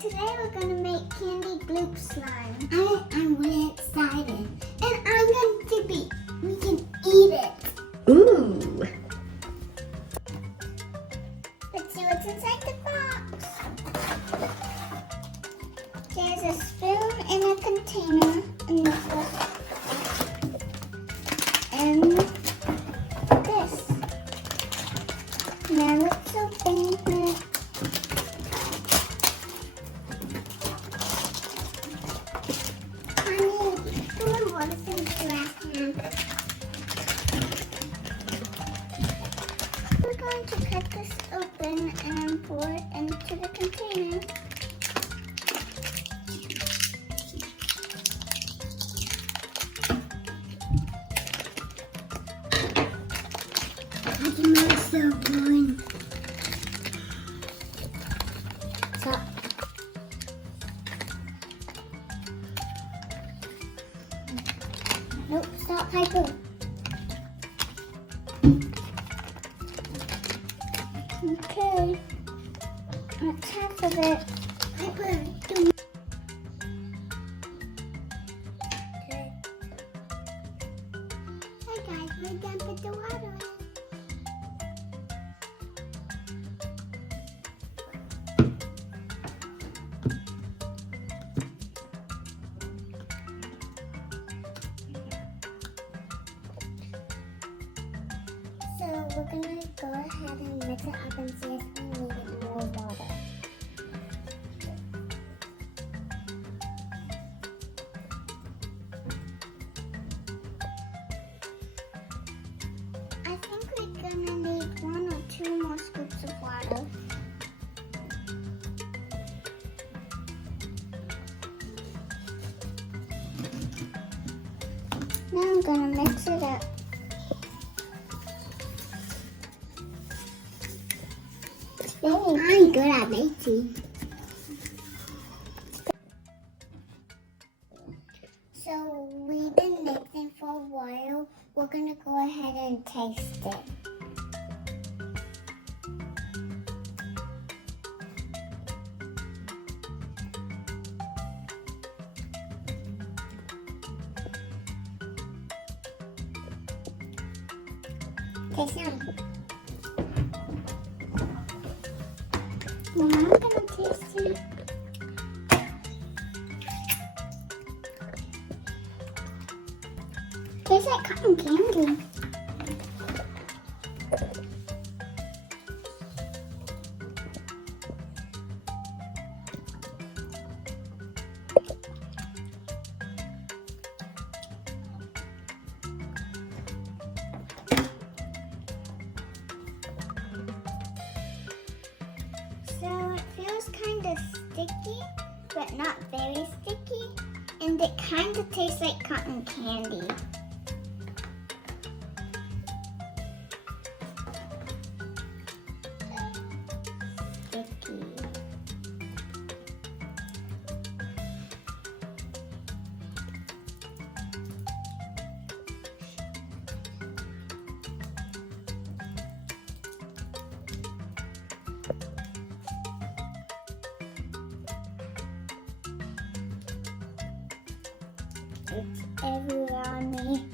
today we're going to make candy Gloop slime. I'm really excited. And I'm going to be, we can eat it. Ooh. Let's see what's inside the box. There's a spoon in a container in this box. And this. Now let's open it. Honey, come on, what's in the last hand? We're going to cut this open and pour it into the container. It smells so good. Stop. Nope, stop, Piper. Okay. That's half of it. Piper, do. Okay. Hey guys, we're done with the water. So we're gonna go ahead and mix it up and see if we need more water. I think we're gonna need 1 or 2 more scoops of water. Now I'm gonna mix it up. I'm good at making. So we've been mixing for a while. We're gonna go ahead and taste it. Taste yum. Well, I'm gonna taste it. Tastes like cotton candy. So it feels kind of sticky, but not very sticky. And it kind of tastes like cotton candy. Sticky. It's everywhere on me.